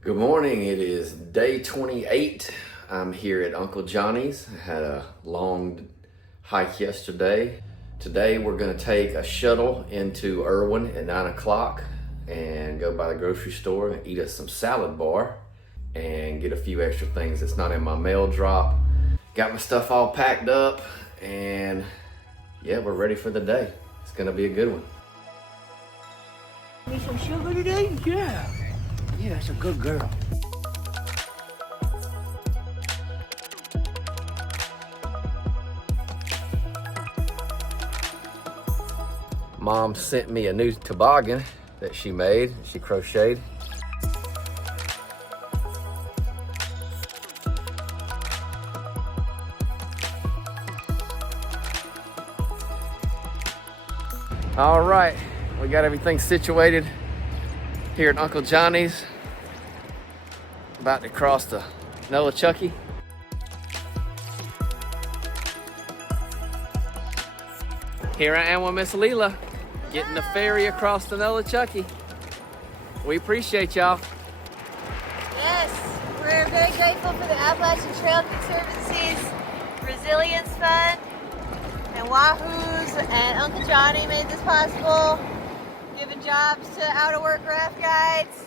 Good morning, it is day 28. I'm here at Uncle Johnny's. I had a long hike yesterday. Today we're gonna take a shuttle into Erwin at 9 o'clock and go by the grocery store and eat us some salad bar and get a few extra things that's not in my mail drop. Got my stuff all packed up and yeah, we're ready for the day. It's gonna be a good one. Need some sugar today? Yeah. Yeah, that's a good girl. Mom sent me a new toboggan that she made, she crocheted. All right, we got everything situated here at Uncle Johnny's. About to cross the Nolichucky. Here I am with Miss Leela, getting the ferry across the Nolichucky. We appreciate y'all. Yes, we're very grateful for the Appalachian Trail Conservancy's Resilience Fund and Wahoo's and Uncle Johnny made this possible, giving jobs to out-of-work raft guides.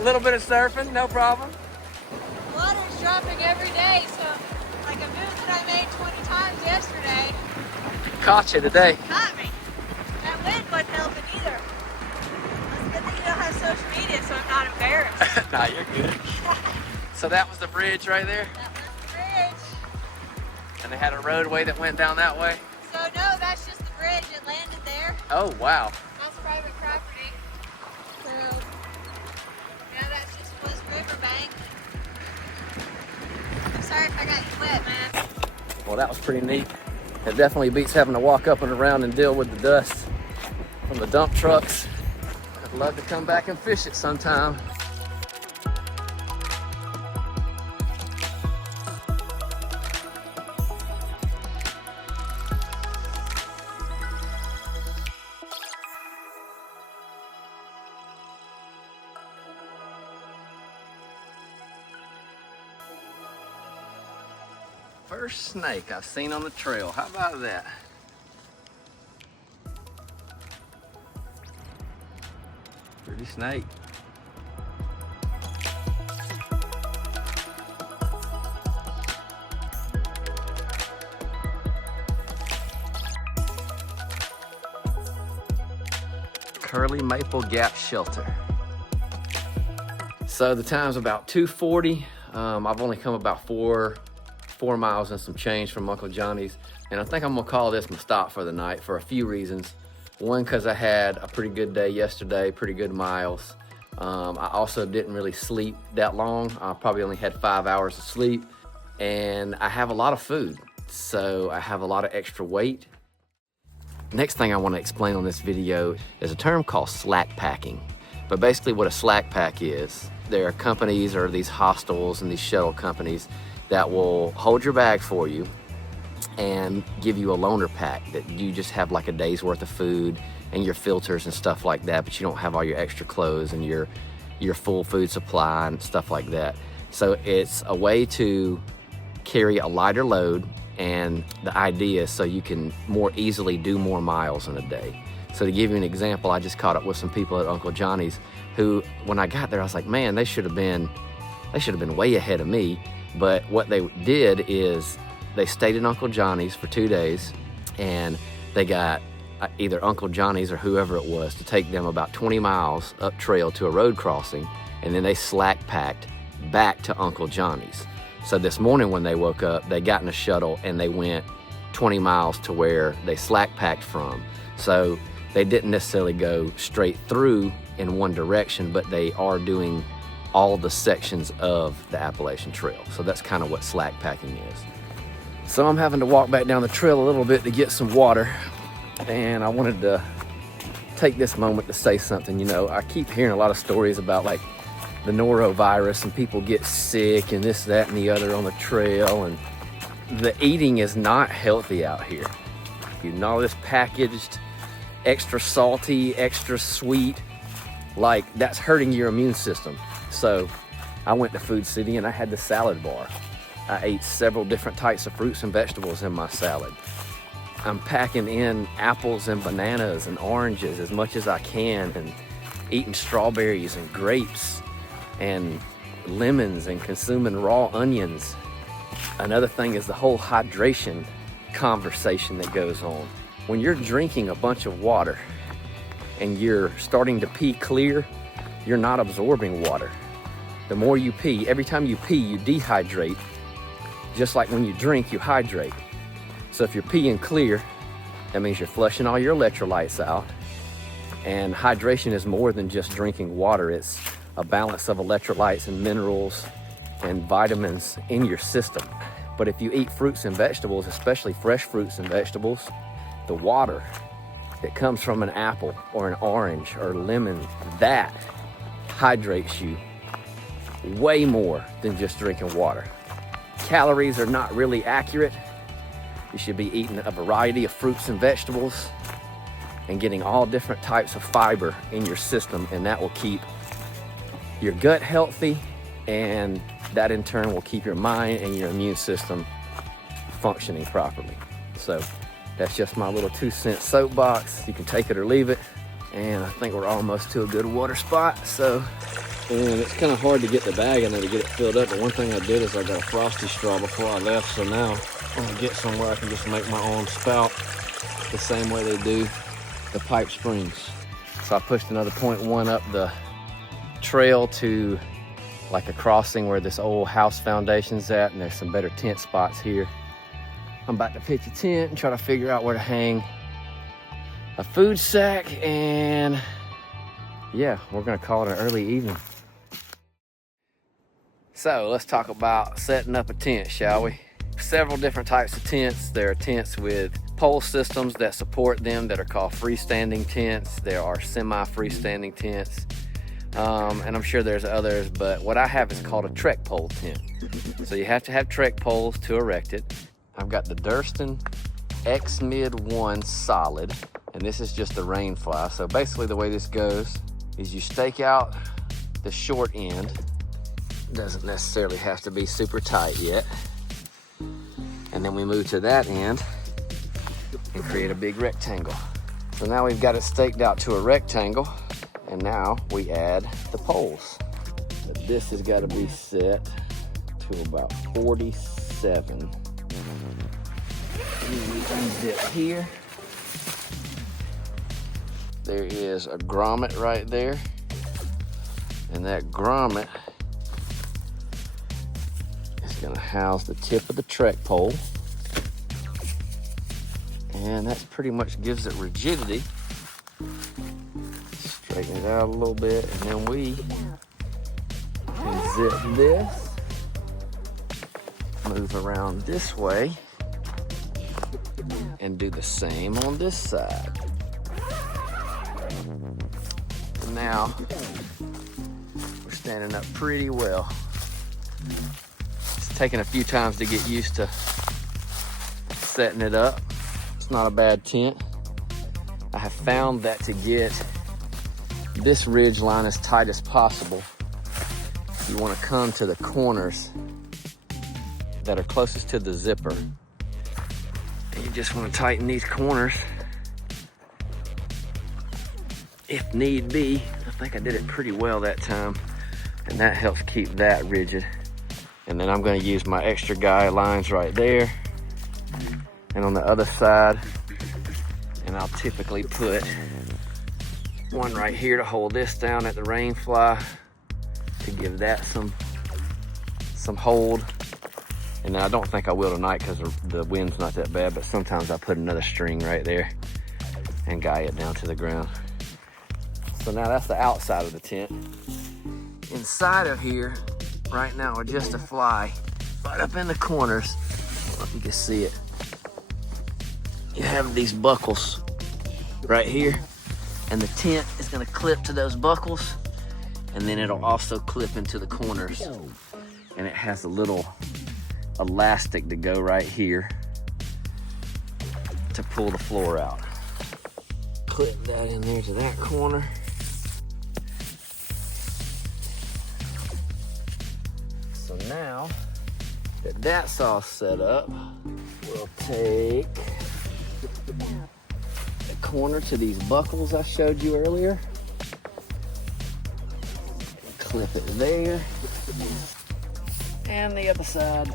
A little bit of surfing, no problem. Water's dropping every day, so like a move that I made 20 times yesterday Caught you today. caught me. That wind wasn't helping either. It's a good thing you don't have social media, so I'm not embarrassed. Nah, you're good. So that was the bridge right there? That was the bridge. And they had a roadway that went down that way? So no, that's just the bridge. It landed there. Oh, wow. That's private property. So yeah, that's just was riverbank. I'm sorry if I got you wet, man. Well, that was pretty neat. It definitely beats having to walk up and around and deal with the dust from the dump trucks. I'd love to come back and fish it sometime. First snake I've seen on the trail. How about that? Pretty snake. Curley Maple Gap shelter. So the time's about 2:40. I've only come about four miles and some change from Uncle Johnny's. And I think I'm gonna call this my stop for the night for a few reasons. One, because I had a pretty good day yesterday, pretty good miles. I also didn't really sleep that long. I probably only had 5 hours of sleep. And I have a lot of food, so I have a lot of extra weight. Next thing I want to explain on this video is a term called slack packing. But basically what a slack pack is, there are companies or these hostels and these shuttle companies that will hold your bag for you and give you a loaner pack that you just have like a day's worth of food and your filters and stuff like that, but you don't have all your extra clothes and your full food supply and stuff like that. So it's a way to carry a lighter load, and the idea is so you can more easily do more miles in a day. So to give you an example, I just caught up with some people at Uncle Johnny's who, when I got there, I was like, man, they should have been way ahead of me. But what they did is they stayed at Uncle Johnny's for 2 days, and they got either Uncle Johnny's or whoever it was to take them about 20 miles up trail to a road crossing, and then they slack packed back to Uncle Johnny's. So this morning when they woke up, they got in a shuttle and they went 20 miles to where they slack packed from. So they didn't necessarily go straight through in one direction, but they are doing all the sections of the Appalachian Trail. So that's kind of what slack packing is. So I'm having to walk back down the trail a little bit to get some water. And I wanted to take this moment to say something. You know, I keep hearing a lot of stories about like the norovirus and people get sick and this, that, and the other on the trail. And the eating is not healthy out here. You know, all this packaged, extra salty, extra sweet, like that's hurting your immune system. So I went to Food City and I had the salad bar. I ate several different types of fruits and vegetables in my salad. I'm packing in apples and bananas and oranges as much as I can, and eating strawberries and grapes and lemons and consuming raw onions. Another thing is the whole hydration conversation that goes on. When you're drinking a bunch of water and you're starting to pee clear, you're not absorbing water. The more you pee, every time you pee, you dehydrate. Just like when you drink, you hydrate. So if you're peeing clear, that means you're flushing all your electrolytes out. And hydration is more than just drinking water. It's a balance of electrolytes and minerals and vitamins in your system. But if you eat fruits and vegetables, especially fresh fruits and vegetables, the water that comes from an apple or an orange or lemon, that hydrates you way more than just drinking water. Calories are not really accurate. You should be eating a variety of fruits and vegetables and getting all different types of fiber in your system, and that will keep your gut healthy, and that in turn will keep your mind and your immune system functioning properly. So that's just my little 2-cent soapbox. You can take it or leave it. And I think we're almost to a good water spot. So, and it's kind of hard to get the bag in there to get it filled up. But one thing I did is I got a frosty straw before I left. So now I'm gonna get somewhere I can just make my own spout the same way they do the pipe springs. So I pushed another 0.1 up the trail to like a crossing where this old house foundation's at, and there's some better tent spots here. I'm about to pitch a tent and try to figure out where to hang a food sack, and yeah, we're gonna call it an early evening. So let's talk about setting up a tent, shall we? Several different types of tents. There are tents with pole systems that support them that are called freestanding tents. There are semi-freestanding tents. And I'm sure there's others, but what I have is called a trek pole tent. So you have to have trek poles to erect it. I've got the Durston X-Mid 1 solid, and this is just the rain fly. So basically the way this goes is you stake out the short end. Doesn't necessarily have to be super tight yet. And then we move to that end and create a big rectangle. So now we've got it staked out to a rectangle, and now we add the poles. But this has got to be set to about 47. And then we unzip here. There is a grommet right there. And that grommet is going to house the tip of the trek pole. And that pretty much gives it rigidity. Straighten it out a little bit, and then we can zip this, move around this way, and do the same on this side. And now we're standing up pretty well. It's taken a few times to get used to setting it up. It's not a bad tent. I have found that to get this ridge line as tight as possible, you want to come to the corners that are closest to the zipper. And you just want to tighten these corners if need be. I think I did it pretty well that time, and that helps keep that rigid. And then I'm going to use my extra guy lines right there and on the other side, and I'll typically put one right here to hold this down at the rain fly to give that some hold. And then I don't think I will tonight because the wind's not that bad, but sometimes I put another string right there and guy it down to the ground. So now that's the outside of the tent. Inside of here, right now, we're just a fly right up in the corners. if you can see it. You have these buckles right here, and the tent is gonna clip to those buckles, and then it'll also clip into the corners. And it has a little elastic to go right here to pull the floor out. Clip that in there to that corner. So now that that's all set up, we'll take the corner to these buckles I showed you earlier. Clip it there. And the other side.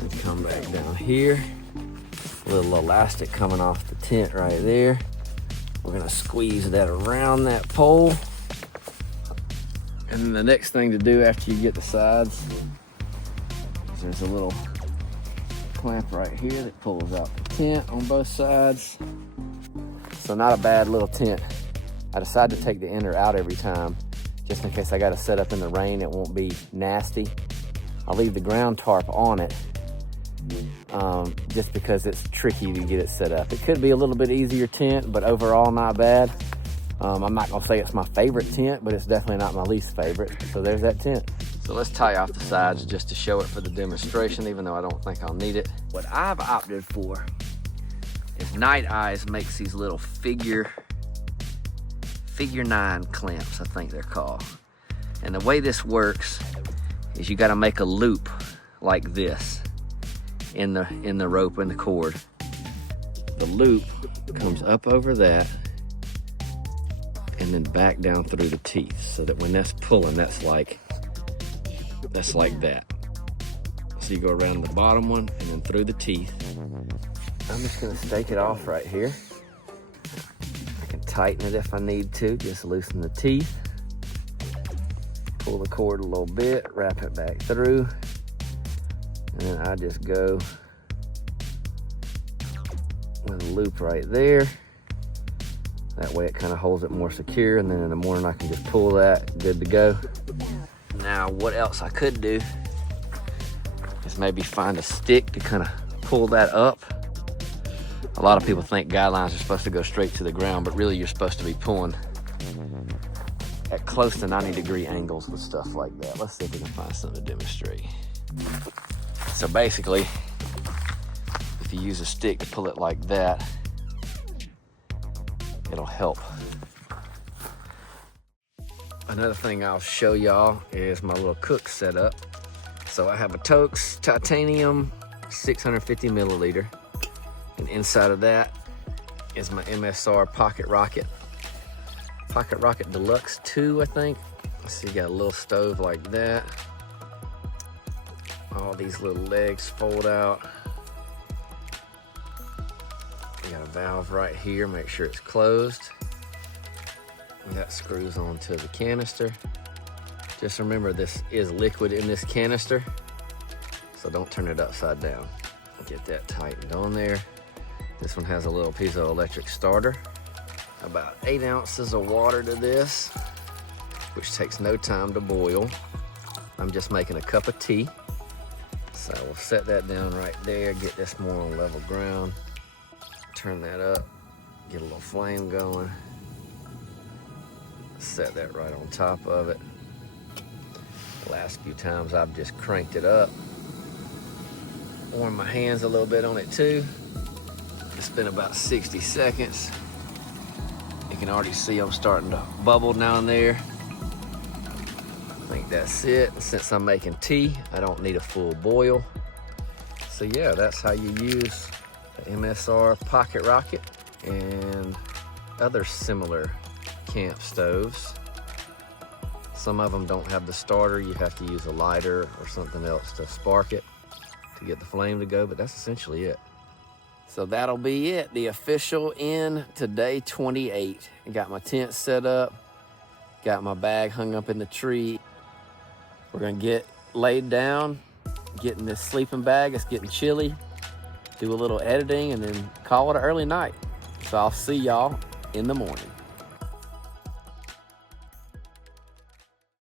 And come back down here. A little elastic coming off the tent right there. We're gonna squeeze that around that pole. And then the next thing to do after you get the sides is there's a little clamp right here that pulls out the tent on both sides. So not a bad little tent. I decided to take the inner out every time, just in case I got to set up in the rain, it won't be nasty. I'll leave the ground tarp on it, just because it's tricky to get it set up. It could be a little bit easier tent, but overall not bad. I'm not gonna say it's my favorite tent, but it's definitely not my least favorite. So there's that tent. So let's tie off the sides just to show it for the demonstration, even though I don't think I'll need it. What I've opted for is Night Eyes makes these little figure 9 clamps, I think they're called. And the way this works is you gotta make a loop like this in the rope and the cord. The loop comes up over that and then back down through the teeth, so that when that's pulling, that's like that. So you go around the bottom one and then through the teeth. I'm just gonna stake it off right here. I can tighten it if I need to, just loosen the teeth. Pull the cord a little bit, wrap it back through. And then I just go with a loop right there. That way it kind of holds it more secure, and then in the morning I can just pull that, good to go. Now what else I could do is maybe find a stick to kind of pull that up. A lot of people think guy lines are supposed to go straight to the ground, but really you're supposed to be pulling at close to 90-degree angles with stuff like that. Let's see if we can find something to demonstrate. So basically, if you use a stick to pull it like that, it'll help. Another thing I'll show y'all is my little cook setup. So I have a Toaks titanium 650 milliliter. And inside of that is my MSR Pocket Rocket Deluxe 2, I think. So you got a little stove like that. All these little legs fold out. You got a valve right here, make sure it's closed. And that screws onto the canister. Just remember, this is liquid in this canister, so don't turn it upside down. Get that tightened on there. This one has a little piezoelectric starter. About 8 ounces of water to this, which takes no time to boil. I'm just making a cup of tea. So we'll set that down right there, get this more on level ground. Turn that up, get a little flame going. Set that right on top of it. The last few times I've just cranked it up. Warm my hands a little bit on it too. It's been about 60 seconds. You can already see I'm starting to bubble down there. I think that's it. Since I'm making tea, I don't need a full boil. So yeah, that's how you use the MSR Pocket Rocket and other similar camp stoves. Some of them don't have the starter. You have to use a lighter or something else to spark it to get the flame to go, but that's essentially it. So that'll be it, the official end to day 28. I got my tent set up, got my bag hung up in the tree. We're gonna get laid down, get in this sleeping bag. It's getting chilly, do a little editing, and then call it an early night. So I'll see y'all in the morning.